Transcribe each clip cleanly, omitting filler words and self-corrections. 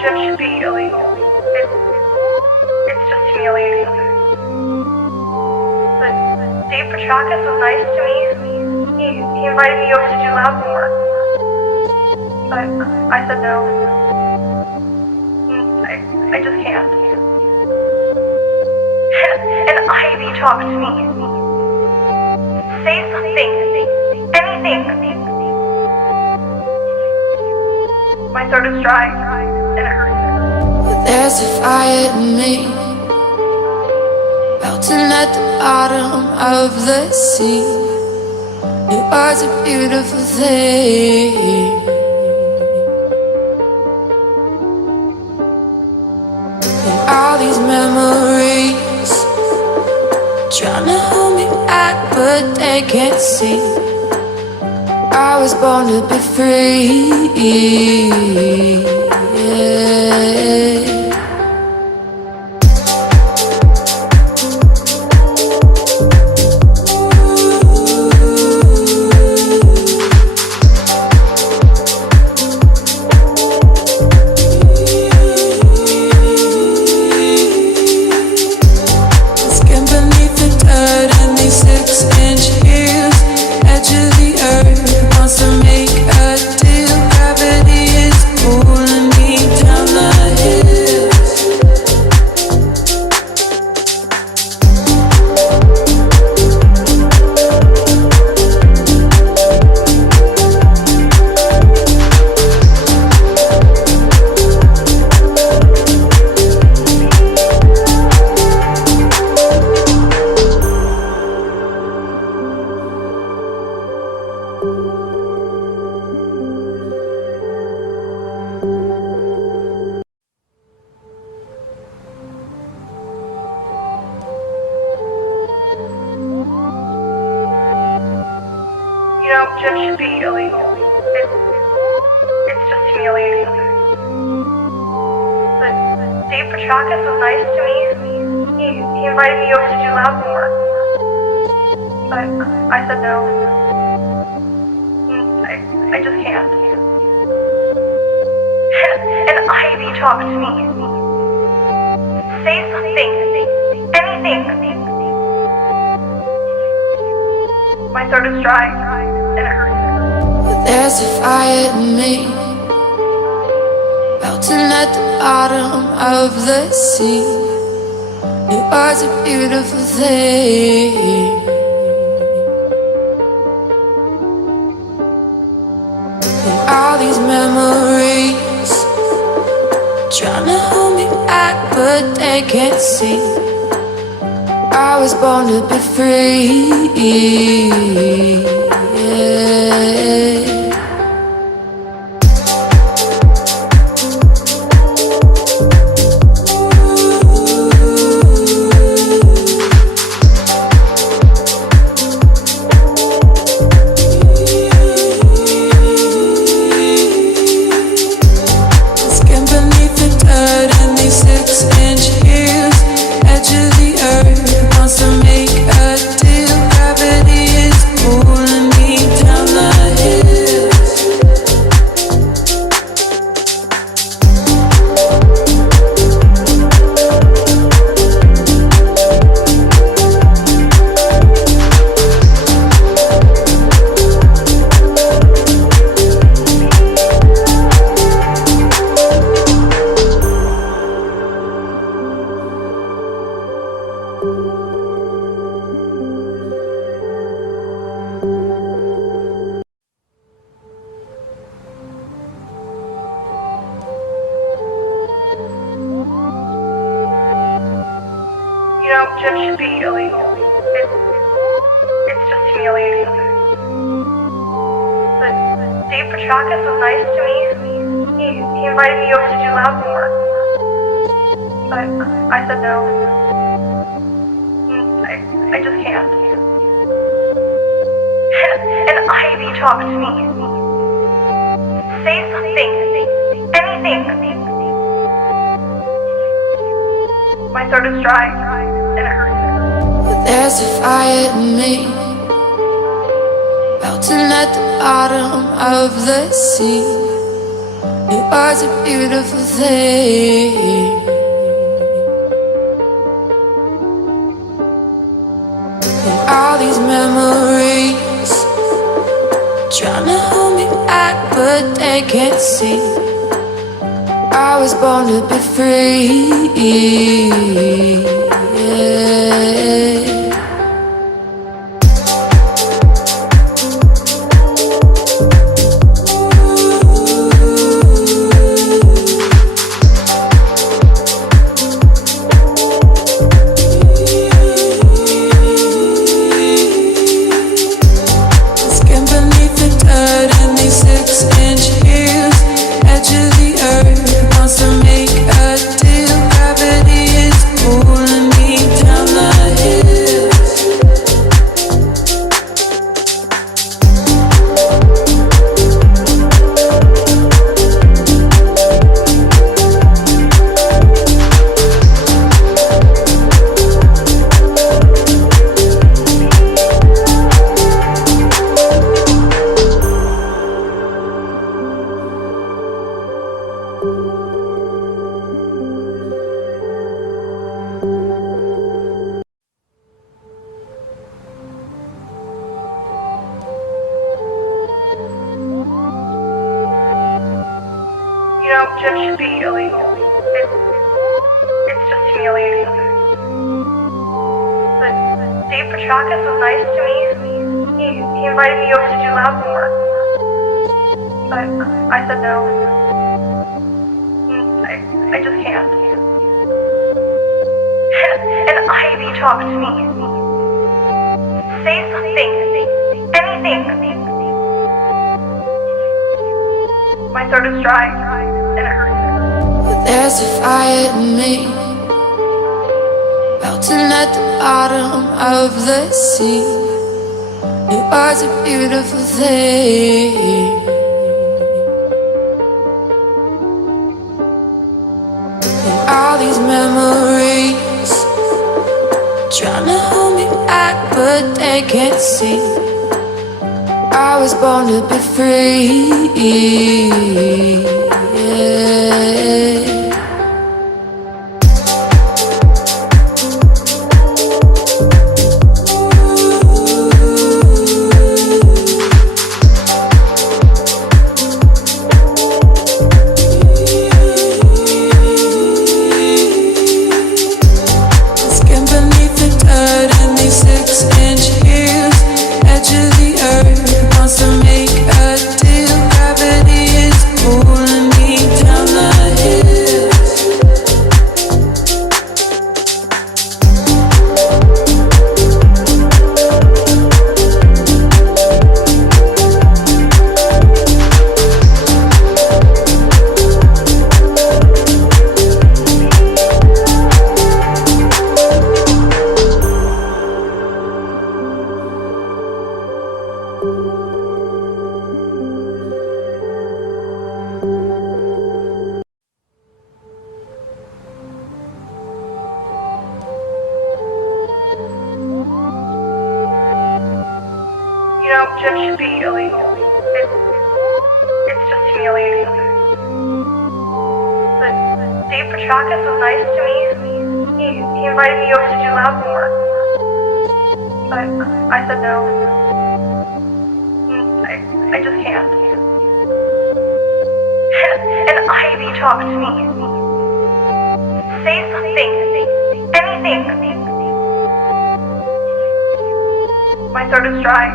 gym should be illegal. It's just humiliating. But Dave Petrakis was nice to me. He invited me over to do lab homework. But I said no. I just can't. And Ivy talked to me. Say something. Anything. My throat is dry, and it hurts. There's a fire in me, melting at the bottom of the sea. You are a beautiful thing. And all these memories trying to hold me back, but they can't see. I was born to be free. Yeah. Gym should be illegal. It's just humiliating. But Dave Petrakis was nice to me. He invited me over to do lab homework. But I said no. I just can't. And Ivy talked to me. Say something. Anything. My throat is dry, and it hurts. There's a fire in me, melting at the bottom of the sea. You are a beautiful thing. And all these memories trying to hold me back, but they can't see. I was born to be free. Yeah. Gym should be illegal. It's just humiliating. But Dave Petrakis was nice to me. He invited me over to do lab homework. But I said no. I just can't. And Ivy talked to me. Say something. Anything. My throat is dry, and it hurts. There's a fire in me, melting at the bottom of the sea. It was a beautiful thing. And all these memories trying to hold me back, but they can't see. I was born to be free. Yeah. You know, gym should be illegal. It's just humiliating. But Dave Petrakis was nice to me. He invited me over to do lab homework. But I said no. I just can't. And Ivy talked to me. Say something. Anything. My throat is dry, and it hurts. There's a fire in me, melting at the bottom of the sea. It was a beautiful thing. And all these memories trying to hold me back, but they can't see. I was born to be free. Yeah. Skin beneath the dirt and these 6-inch heels, edge of the earth. Wants to make a deal. Gravity is pulling me down the hills. You know, gym should be illegal. It's just humiliating. But Dave Petrakis was nice to me. He invited me over to do lab homework. But I said no. I just can't. And Ivy talked to me. Say something. Anything. My throat is dry,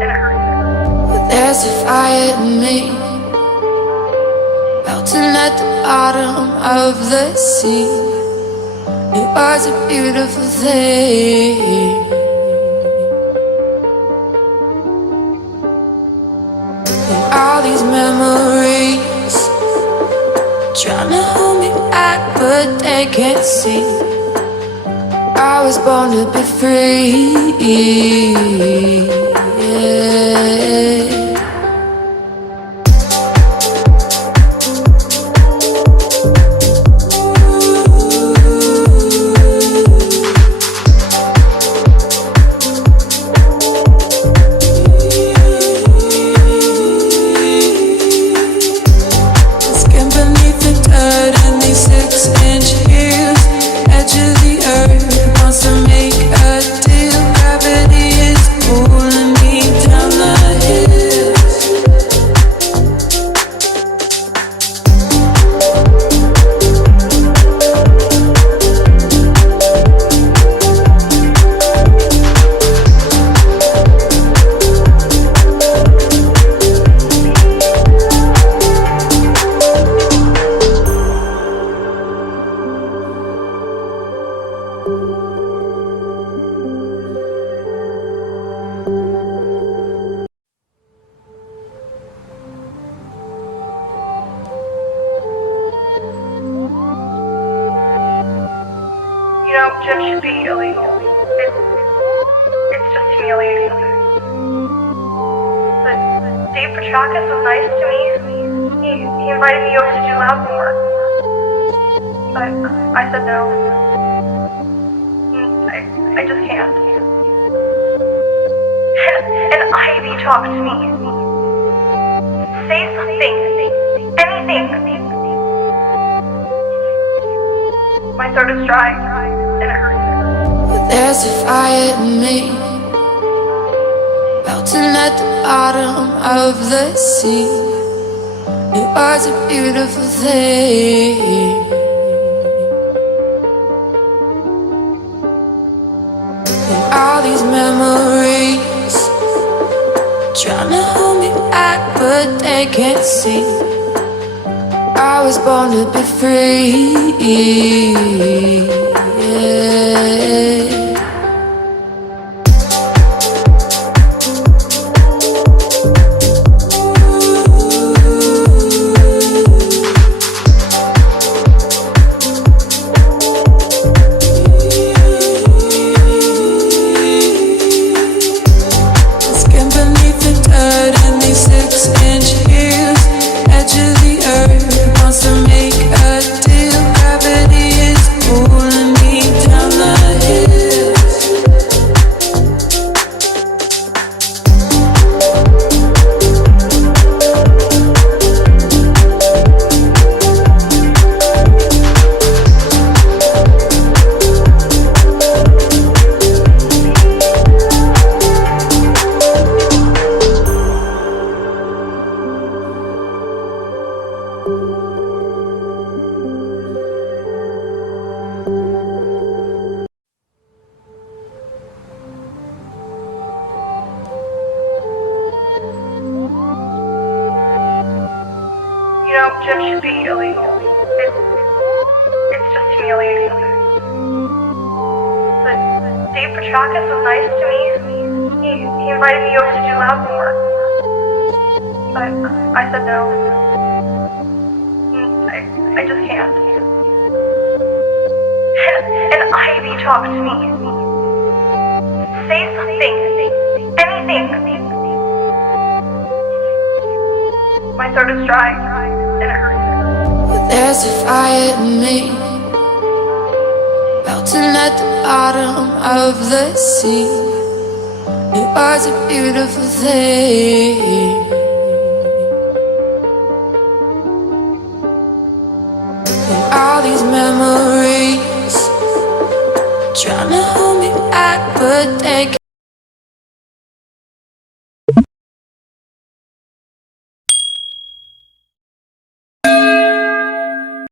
and it hurts. There's a fire in me, melting at the bottom of the sea. It was a beautiful thing. And all these memories trying to hold me back, but they can't see. I was born to be free. Yeah. Shaka was nice to me. He invited me over to do lab homework. But I said no. I just can't. And Ivy talked to me. Say something. Anything. My throat is dry, and it hurts. There's a fire in me, melting at the bottom of the sea. You are a beautiful thing. And all these memories trying to hold me back, but they can't see. I was born to be free. Yeah. You know, gym should be illegal. It's just humiliating. But Dave Petrakis was nice to me. He invited me over to do lab homework. But I said no. I just can't. And Ivy talked to me. Say something. Anything. My throat is dry, and it hurts. There's a fire in me, melting at the bottom of the sea. You are a beautiful thing. And all these memories trying to hold me back, but they